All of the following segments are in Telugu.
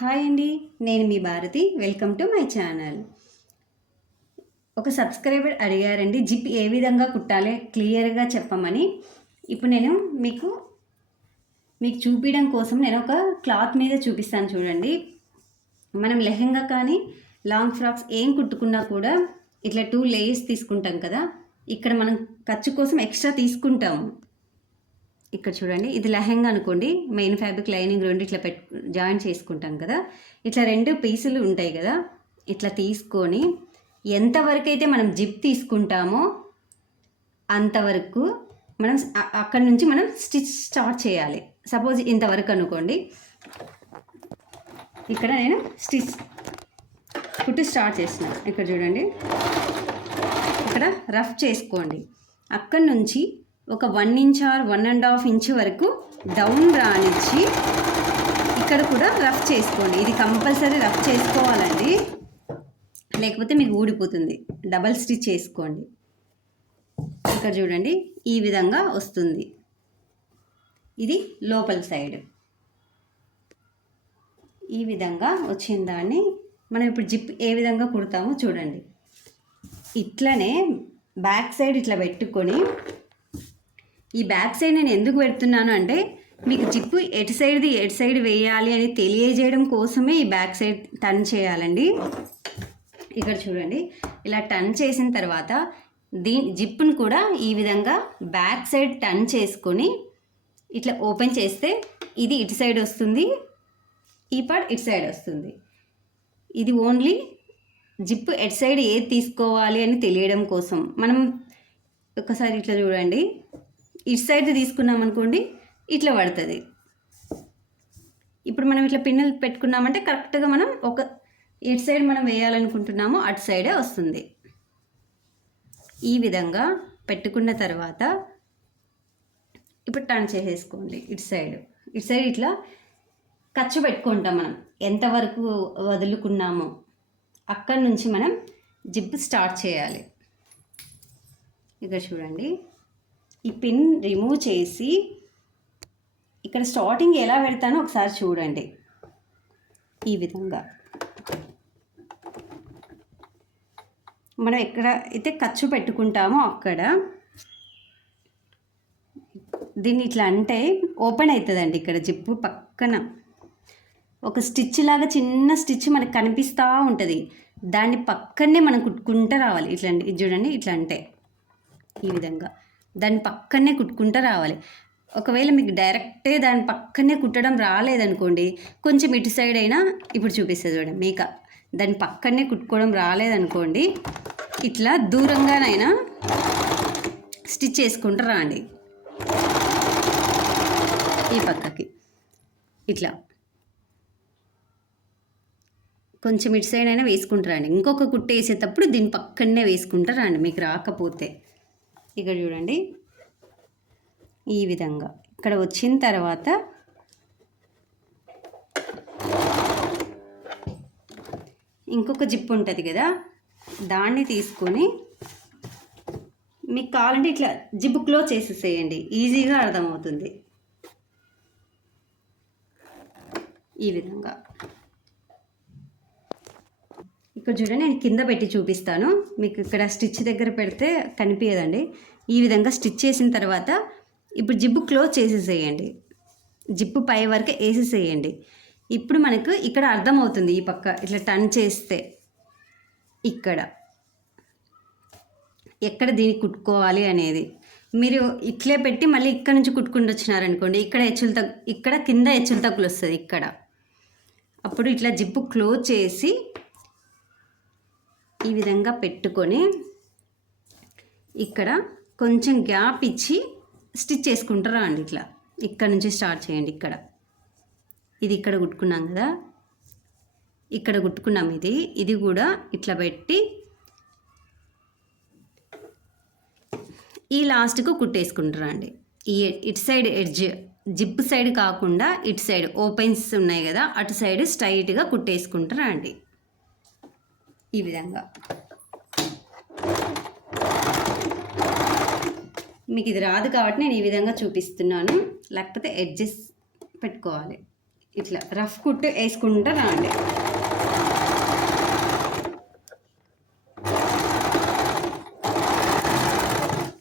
హాయ్ అండి, నేను మీ Bharathi. Welcome to my channel. ఒక సబ్స్క్రైబర్ అడిగారండి జిప్ ఏ విధంగా కుట్టాలి క్లియర్గా చెప్పమని. ఇప్పుడు నేను మీకు చూపించడం కోసం నేను ఒక క్లాత్ మీద చూపిస్తాను చూడండి. మనం లెహెంగా కానీ లాంగ్ ఫ్రాక్స్ ఏం కుట్టుకున్నా కూడా ఇట్లా 2 లేయర్స్ తీసుకుంటాం కదా. ఇక్కడ మనం ఖర్చు కోసం ఎక్స్ట్రా తీసుకుంటాము. ఇక్కడ చూడండి, ఇది లెహెంగా అనుకోండి, మెయిన్ ఫ్యాబ్రిక్ లైనింగ్ రెండు ఇట్లా జాయిన్ చేసుకుంటాం కదా. ఇట్లా 2 పీసులు ఉంటాయి కదా. ఇట్లా తీసుకొని ఎంతవరకు అయితే మనం జిప్ తీసుకుంటామో అంతవరకు మనం అక్కడి నుంచి మనం స్టిచ్ స్టార్ట్ చేయాలి. సపోజ్ ఇంతవరకు అనుకోండి, ఇక్కడ నేను స్టిచ్ కుట్టి స్టార్ట్ చేస్తున్నాను. ఇక్కడ చూడండి, ఇక్కడ రఫ్ చేసుకోండి. అక్కడి నుంచి ఒక 1 ఇంచ్ ఆర్ 1.5 ఇంచ్ వరకు డౌన్ రానిచ్చి ఇక్కడ కూడా రఫ్ చేసుకోండి. ఇది కంపల్సరీ రఫ్ చేసుకోవాలండి, లేకపోతే మీకు ఊడిపోతుంది. డబల్ స్టిచ్ చేసుకోండి. ఇక్కడ చూడండి, ఈ విధంగా వస్తుంది. ఇది లోపల సైడ్. ఈ విధంగా వచ్చిన దాన్ని మనం ఇప్పుడు జిప్ ఏ విధంగా కుడతామో చూడండి. ఇట్లనే బ్యాక్ సైడ్ ఇట్లా పెట్టుకొని, ఈ బ్యాక్ సైడ్ నేను ఎందుకు పెడుతున్నాను అంటే మీకు జిప్పు ఎటు సైడ్ వేయాలి అని తెలియజేయడం కోసమే ఈ బ్యాక్ సైడ్ టర్న్ చేయాలండి. ఇక్కడ చూడండి, ఇలా టర్న్ చేసిన తర్వాత జిప్పును కూడా ఈ విధంగా బ్యాక్ సైడ్ టర్న్ చేసుకొని ఇట్లా ఓపెన్ చేస్తే ఇది ఇటు సైడ్ వస్తుంది, ఈ పార్ట్ ఇటు సైడ్ వస్తుంది. ఇది ఓన్లీ జిప్పు ఎటు సైడ్ ఏది తీసుకోవాలి అని తెలియడం కోసం. మనం ఒకసారి ఇట్లా చూడండి, ఇటు సైడ్ తీసుకున్నాం అనుకోండి, ఇట్లా పడుతుంది. ఇప్పుడు మనం ఇట్లా పిన్నులు పెట్టుకున్నామంటే కరెక్ట్గా మనం ఒక ఎటు సైడ్ మనం వేయాలనుకుంటున్నామో అటు సైడే వస్తుంది. ఈ విధంగా పెట్టుకున్న తర్వాత ఇప్పుడు టర్న్ చేసేసుకోండి. ఇటు సైడ్ ఇట్లా ఖర్చు పెట్టుకుంటాం. మనం ఎంతవరకు వదులుకున్నామో అక్కడి నుంచి మనం జిప్ స్టార్ట్ చేయాలి. ఇక్కడ చూడండి, ఈ పిన్ రిమూవ్ చేసి ఇక్కడ స్టార్టింగ్ ఎలా పెడతానో ఒకసారి చూడండి. ఈ విధంగా మనం ఎక్కడ అయితే ఖర్చు పెట్టుకుంటామో అక్కడ దీన్ని ఇట్లా అంటే ఓపెన్ అవుతుందండి. ఇక్కడ జిప్పు పక్కన ఒక స్టిచ్ లాగా చిన్న స్టిచ్ మనకు కనిపిస్తూ ఉంటుంది. దాన్ని పక్కనే మనం కుట్టుకుంటూ రావాలి. ఇట్లా అండి, ఇది చూడండి, ఇట్లా అంటే ఈ విధంగా దాని పక్కనే కుట్టుకుంటూ రావాలి. ఒకవేళ మీకు డైరెక్టే దాని పక్కనే కుట్టడం రాలేదనుకోండి, కొంచెం ఇటు సైడ్ అయినా ఇప్పుడు చూపిస్తుంది చూడండి. మీకు దాని పక్కనే కుట్టుకోవడం రాలేదనుకోండి, ఇట్లా దూరంగానైనా స్టిచ్ చేసుకుంటూ రాండి. ఈ పక్కకి ఇట్లా కొంచెం ఇటు సైడ్ అయినా వేసుకుంటారండి. ఇంకొక కుట్టు వేసేటప్పుడు దీని పక్కనే వేసుకుంటారండి మీకు రాకపోతే. ఇక్కడ చూడండి, ఈ విధంగా ఇక్కడ వచ్చిన తర్వాత ఇంకొక జిప్ ఉంటుంది కదా, దాన్ని తీసుకొని మీకు కావాలంటే ఇట్లా జిప్ క్లోజ్ చేసేసేయండి. ఈజీగా అర్థమవుతుంది. ఈ విధంగా ఇక్కడ చూడండి, నేను కింద పెట్టి చూపిస్తాను మీకు. ఇక్కడ స్టిచ్ దగ్గర పెడితే కనిపించదండి. ఈ విధంగా స్టిచ్ చేసిన తర్వాత ఇప్పుడు జిప్పు క్లోజ్ చేసేసేయండి. జిప్పు పై వరకే వేసేసేయండి. ఇప్పుడు మనకు ఇక్కడ అర్థమవుతుంది. ఈ పక్క ఇట్లా టర్న్ చేస్తే ఇక్కడ ఎక్కడ దీన్ని కుట్టుకోవాలి అనేది మీరు ఇట్లే పెట్టి మళ్ళీ ఇక్కడ నుంచి కుట్టుకుంటూ వచ్చినారనుకోండి, ఇక్కడ కింద హెచ్చులు తగ్గులు వస్తుంది ఇక్కడ. అప్పుడు ఇట్లా జిప్పు క్లోజ్ చేసి ఈ విధంగా పెట్టుకొని ఇక్కడ కొంచెం గ్యాప్ ఇచ్చి స్టిచ్ చేసుకుంటారా అండి. ఇట్లా ఇక్కడ నుంచి స్టార్ట్ చేయండి. ఇది ఇక్కడ కుట్టుకున్నాం కదా, ఇక్కడ కుట్టుకున్నాం. ఇది కూడా ఇట్లా పెట్టి ఈ లాస్ట్కు కుట్టేసుకుంటారా అండి. ఈ ఇటు సైడ్ ఎడ్జ్ జిప్ సైడ్ కాకుండా ఇటు సైడ్ ఓపెన్స్ ఉన్నాయి కదా, అటు సైడ్ స్ట్రైట్గా కుట్టేసుకుంటారా అండి. ఈ విధంగా మీకు ఇది రాదు కాబట్టి నేను ఈ విధంగా చూపిస్తున్నాను. లేకపోతే ఎడ్జెస్ పెట్టుకోవాలి. ఇట్లా రఫ్ కుట్టు వేసుకుంటూ రండి.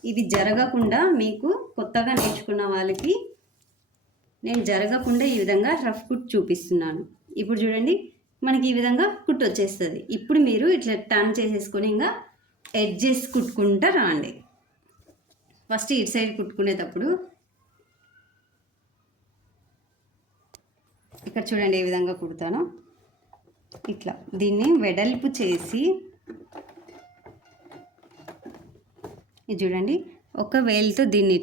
ఇది జరగకుండా మీకు కొత్తగా నేర్చుకున్న వాళ్ళకి నేను జరగకుండా ఈ విధంగా రఫ్ కుట్ చూపిస్తున్నాను. ఇప్పుడు చూడండి, మనకి ఈ విధంగా కుట్టు వచ్చేస్తుంది. ఇప్పుడు మీరు ఇట్లా టర్న్ చేసేసుకొని ఇంకా ఎడ్జెస్ కుట్టుకుంటూ రాండి. ఫస్ట్ ఇటు సైడ్ కుట్టుకునేటప్పుడు ఇక్కడ చూడండి ఏ విధంగా కుడతానో. ఇట్లా దీన్ని వెడల్పు చేసి ఇది చూడండి, ఒక వేలుతో దీన్ని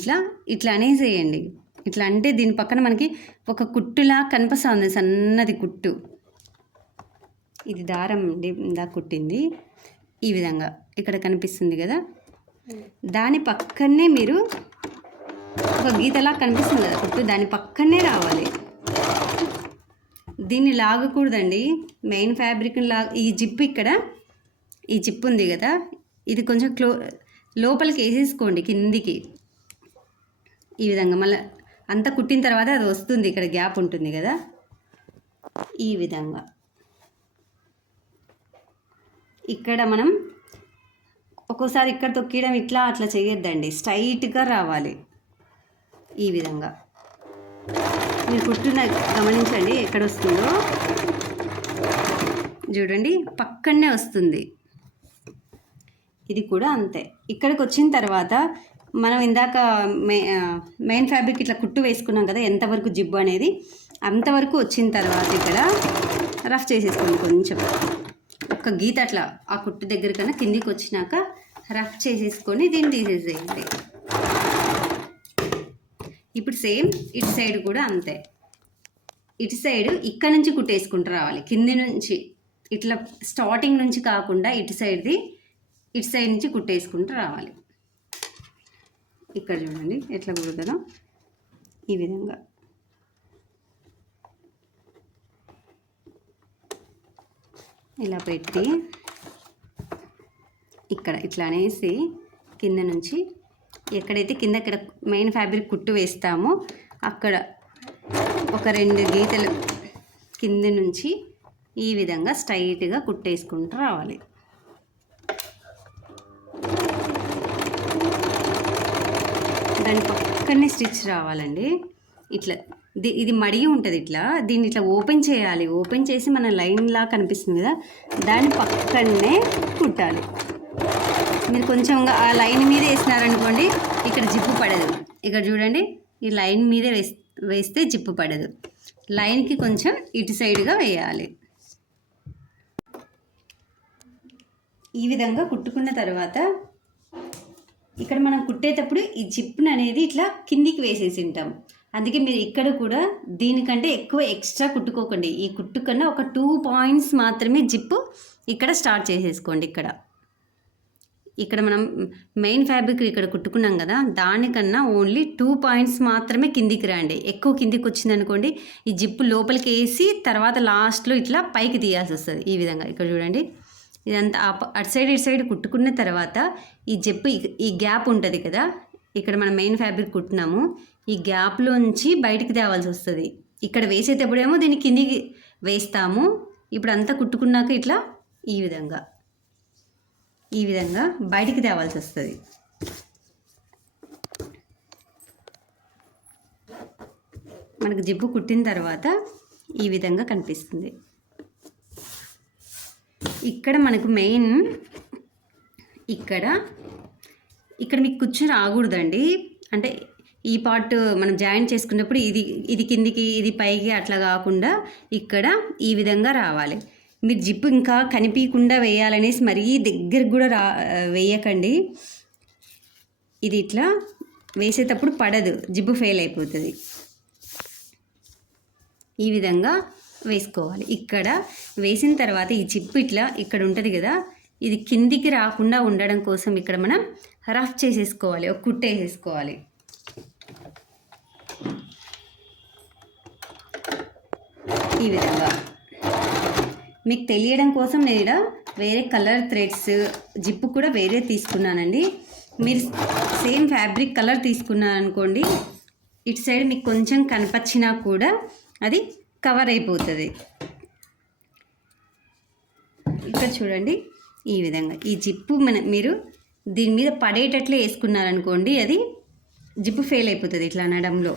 ఇట్లా అనేసేయండి. ఇట్లా అంటే దీని పక్కన మనకి ఒక కుట్టులా కనిపిస్తుంది, సన్నది కుట్టు. ఇది దారం ఇందా కుట్టింది. ఈ విధంగా ఇక్కడ కనిపిస్తుంది కదా, దాని పక్కనే మీరు ఒక గీతలా కనిపిస్తుంది కదా కుట్టు, దాని పక్కనే రావాలి. దీన్ని లాగకూడదండి, మెయిన్ ఫ్యాబ్రిక్ ఈ జిప్ ఇక్కడ ఈ జిప్ ఉంది కదా, ఇది కొంచెం లోపలికి వేసేసుకోండి కిందికి. ఈ విధంగా మళ్ళీ అంతా కుట్టిన తర్వాత అది వస్తుంది, ఇక్కడ గ్యాప్ ఉంటుంది కదా, ఈ విధంగా. ఇక్కడ మనం ఒక్కోసారి ఇక్కడ తొక్కడం ఇట్లా అట్లా చేయొద్దండి, స్ట్రైట్గా రావాలి. ఈ విధంగా మీరు కుట్టున గమనించండి, ఎక్కడ వస్తుందో చూడండి, పక్కనే వస్తుంది. ఇది కూడా అంతే. ఇక్కడికి వచ్చిన తర్వాత మనం ఇందాక మెయిన్ ఫ్యాబ్రిక్ ఇట్లా కుట్టు వేసుకున్నాం కదా, ఎంతవరకు జిబ్బు అనేది అంతవరకు వచ్చిన తర్వాత ఇక్కడ రఫ్ చేసేసుకోండి. కొంచెం ఒక గీత అట్లా ఆ కుట్టు దగ్గర కన్నా కిందికి వచ్చినాక రఫ్ చేసేసుకొని దీన్ని తీసేసేయండి. ఇప్పుడు సేమ్ ఇటు సైడ్ కూడా అంతే. ఇటు సైడ్ ఇక్కడ నుంచి కుట్టేసుకుంటూ రావాలి, కింది నుంచి ఇట్లా స్టార్టింగ్ నుంచి కాకుండా ఇటు సైడ్ నుంచి కుట్టేసుకుంటూ రావాలి. ఇక్కడ చూడండి ఎట్లా కుడతానో, ఈ విధంగా. ఇలా పెట్టి ఇక్కడ ఇట్లా అనేసి కింద నుంచి ఎక్కడైతే ఇక్కడ మెయిన్ ఫ్యాబ్రిక్ కుట్టు వేస్తామో అక్కడ ఒక 2 గీతలు కింద నుంచి ఈ విధంగా స్ట్రైట్గా కుట్టేసుకుంటూ రావాలి. దాని పక్కనే స్టిచ్ రావాలండి. ఇట్లా ఇది మడిగి ఉంటుంది, ఇట్లా దీన్ని ఇట్లా ఓపెన్ చేయాలి. ఓపెన్ చేసి మన లైన్లా కనిపిస్తుంది కదా, దాని పక్కనే కుట్టాలి. మీరు కొంచెం ఆ లైన్ మీద వేసినారనుకోండి, ఇక్కడ జిప్పు పడదు. ఇక్కడ చూడండి, ఈ లైన్ మీద వేస్తే జిప్పు పడదు. లైన్కి కొంచెం ఇటు సైడ్గా వేయాలి. ఈ విధంగా కుట్టుకున్న తర్వాత ఇక్కడ మనం కుట్టేటప్పుడు ఈ జిప్ను అనేది ఇట్లా కిందికి వేసేసి ఉంటాం. అందుకే మీరు ఇక్కడ కూడా దీనికంటే ఎక్కువ ఎక్స్ట్రా కుట్టుకోకండి. ఈ కుట్టు కన్నా ఒక 2 పాయింట్స్ మాత్రమే జిప్పు ఇక్కడ స్టార్ట్ చేసేసుకోండి. ఇక్కడ మనం మెయిన్ ఫ్యాబ్రిక్ ఇక్కడ కుట్టుకున్నాం కదా, దానికన్నా ఓన్లీ 2 పాయింట్స్ మాత్రమే కిందికి రండి. ఎక్కువ కిందికి వచ్చిందనుకోండి, ఈ జిప్పు లోపలికి వేసి తర్వాత లాస్ట్లో ఇట్లా పైకి తీయాల్సి వస్తుంది. ఈ విధంగా ఇక్కడ చూడండి, ఇదంతా అటు సైడ్ ఇటు సైడ్ కుట్టుకున్న తర్వాత ఈ జిప్పు ఈ గ్యాప్ ఉంటుంది కదా, ఇక్కడ మనం మెయిన్ ఫ్యాబ్రిక్ కుట్టినాము, ఈ గ్యాప్లోంచి బయటికి తేవాల్సి వస్తుంది. ఇక్కడ వేసేటప్పుడేమో దీన్ని కిందికి వేస్తాము. ఇప్పుడు అంతా కుట్టుకున్నాక ఇట్లా ఈ విధంగా బయటికి తేవాల్సి వస్తుంది. మనకు జిప్పు కుట్టిన తర్వాత ఈ విధంగా కనిపిస్తుంది. ఇక్కడ మనకు మెయిన్ ఇక్కడ మీకు కుచ్చు రాకూడదండి. అంటే ఈ పార్ట్ మనం జాయింట్ చేసుకున్నప్పుడు ఇది కిందికి ఇది పైకి అట్లా కాకుండా ఇక్కడ ఈ విధంగా రావాలి. మీరు జిప్పు ఇంకా కనిపించకుండా వేయాలనేసి మరీ దగ్గరకు కూడా వేయకండి. ఇది ఇట్లా వేసేటప్పుడు పడదు, జిప్పు ఫెయిల్ అయిపోతుంది. ఈ విధంగా వేసుకోవాలి. ఇక్కడ వేసిన తర్వాత ఈ జిప్పు ఇట్లా ఇక్కడ ఉంటుంది కదా, ఇది కిందికి రాకుండా ఉండడం కోసం ఇక్కడ మనం రఫ్ చేసేసుకోవాలి, ఒక కుట్టు వేసేసుకోవాలి. ఈ విధంగా మీకు తెలియడం కోసం నేను ఇక్కడ వేరే కలర్ థ్రెడ్స్ జిప్పు కూడా వేరే తీసుకున్నానండి. మీరు సేమ్ ఫ్యాబ్రిక్ కలర్ తీసుకున్నారనుకోండి, ఇటు సైడ్ మీకు కొంచెం కనిపించినా కూడా అది కవర్ అయిపోతుంది. ఇక్కడ చూడండి, ఈ విధంగా ఈ జిప్పు మీరు దీని మీద పడేటట్లే వేసుకున్నారనుకోండి, అది జిప్పు ఫెయిల్ అయిపోతుంది ఇట్లా అనడంలో.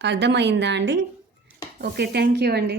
అర్థమైందా అండి? ఓకే, థ్యాంక్ యూ అండి.